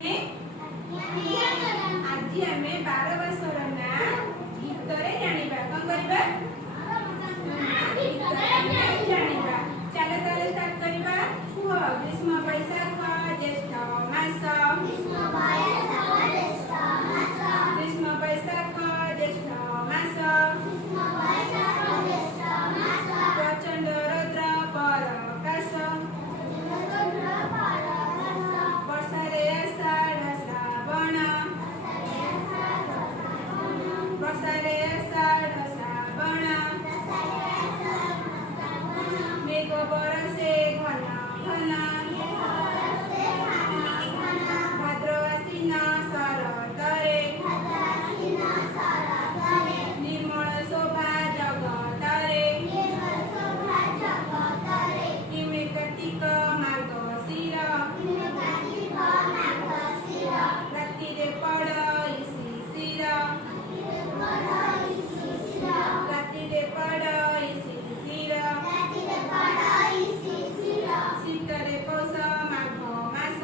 आज आम 12 वर्षर ना गीतरे जानिबा कौन करबा जानिबा चलो ताले स्टार्ट करबा कुह ग्रीष्म वैशाख ज्येष्ठ मास ग्रीष्म वैशाख ज्येष्ठ मास प्रचंड रौद्र प्रकाश वर्षारे आषाढ़ श्रावण वर्षारे आषाढ़ श्रावण मेघ बरसे घन घन भाद्र आश्विन शरतरे निर्मल शोभा जगतरे हिमे कार्तिक मार्गशीर रातिरे पड़ शिशिर रातिरे पड़ शिशिर शीतरे पौष माघ मास